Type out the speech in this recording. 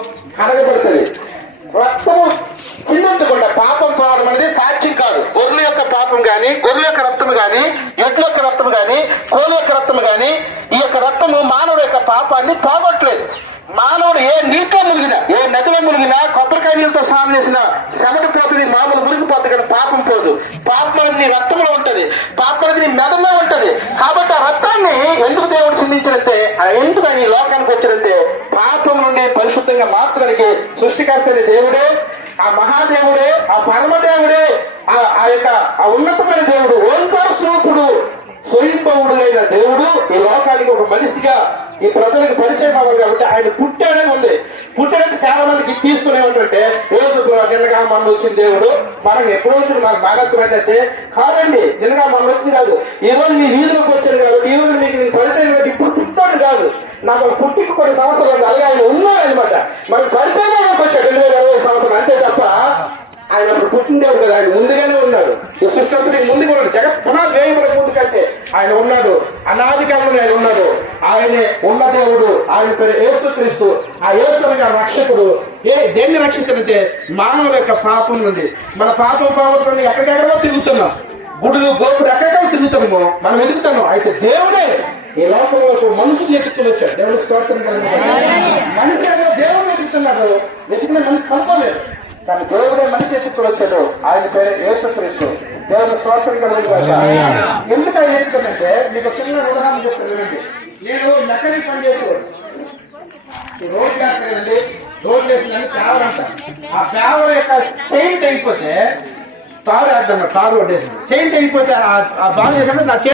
కడగబడుతుంది. రక్తము చిందించకుండా పాపం పోవడం అనేది సాధ్యం కాదు. గొర్రెల యొక్క పాపం గాని, గొర్రెల యొక్క రక్తము గాని, ఎడ్ల యొక్క రక్తము గాని, కోళ్ళ యొక్క రక్తము గాని, ఈ యొక్క రక్తము మానవుడి యొక్క పాపాన్ని పోగొట్టలేదు. మానవుడు ఏ నీటిలో మునిగినా, ఏ నదిలో మునిగినా, కొబ్బరికాయ నీళ్ళతో స్నానం చేసినా చెమట పోతుంది, మామూలు మునిగిపోతుంది కదా, పాపం పోదు. పాపం అనేది రక్తంలో ఉంటది, పాపం అనేది మెదడులో ఉంటది. కాబట్టి ఆ రక్తాన్ని ఎందుకు దేవుడు చిందించారంటే, ఎందుకు ఆయన ఈ లోకానికి వచ్చారంటే పాపం నుండి పరిశుద్ధంగా మార్చడానికి సృష్టికర్తని దేవుడే, ఆ మహాదేవుడే, ఆ పరమదేవుడే, ఆ యొక్క ఆ ఉన్నతమైన దేవుడు, ఓంకార స్వరూపుడు, స్వయంభవుడులైన దేవుడు ఈ లోకానికి ఒక మనిషిగా ఈ ప్రజలకు పరిచయం అవ్వాలి. కాబట్టి ఆయన పుట్టాడని ఉంది. పుట్టాడంటే చాలా మందికి తీసుకునేమంటే నిన్నగా మనం వచ్చిన దేవుడు మనకు ఎప్పుడు వచ్చింది, మనకు బాగా పెట్టయితే కాదండి. నిన్నగా మనం వచ్చింది కాదు, ఈ రోజు మీ వీధిలోకి వచ్చాడు కాబట్టి ఈ రోజు మీకు పరిచయం కాబట్టి ఇప్పుడు పుట్టాడు కాదు. నాకు పుట్టికి కొన్ని సంవత్సరాలు అలాగే ఆయన ఉన్నారనమాట. మనకు పరిచయం వచ్చాడు 2020 సంవత్సరం, అంతే తప్ప ఆయన అప్పుడు పుట్టిందేవుడు కదా. ఆయన ముందుగానే ఉన్నాడు, సృష్టి ముందుగా ఉన్నాడు. జగత్ పునాది వేయబడక ముందు కంటే ఆయన ఉన్నాడు. అనాది కాలంలో ఆయన ఉన్నాడు. ఆయనే ఉన్న దేవుడు. ఆయన పేరు యేసుక్రీస్తు. ఆ యేసు అనగా రక్షకుడు. దేన్ని రక్షిస్తాడంటే మానవుల యొక్క పాపం నుండి. మన పాపం పోగొట్టుకుని ఎక్కడికెక్కడో తిరుగుతున్నాం, గుడులు గోపుడు ఎక్కడెక్కడ తిరుగుతున్నామో మనం వెతుకుతాము. అయితే దేవుడే ఈ లోకంలో మనుషులు ఎత్తుకుని వచ్చాడు. దేవుడు స్తోత్రం మనిషి దేవుడు వెతుకుతున్నాడు. వెతుకున్న మనిషి కనుకోలేదు, కానీ దేవుడే మనిషి ఎత్తుకుని వచ్చాడు. ఆయన పేరు యేసుక్రీస్తు. దేవుడు స్తోత్రం కలుగుతుంది. ఎందుకు ఆయన ఎత్తుకుందంటే మీకు చిన్న ఉదాహరణ చెప్తాను వినండి. నేను మెకానిక్ పని చేసేవాడు. ఈ రోడ్ వేస్తానండి, రోడ్ వేసిందని పేవర్ అంటారు. ఆ పేవర్ యొక్క చైన్ తెగిపోతే తారు వేద్దాం, తారు రోడ్ వేసింది, చైన్ తెగిపోతే ఆ బాగా చేసినప్పుడు నా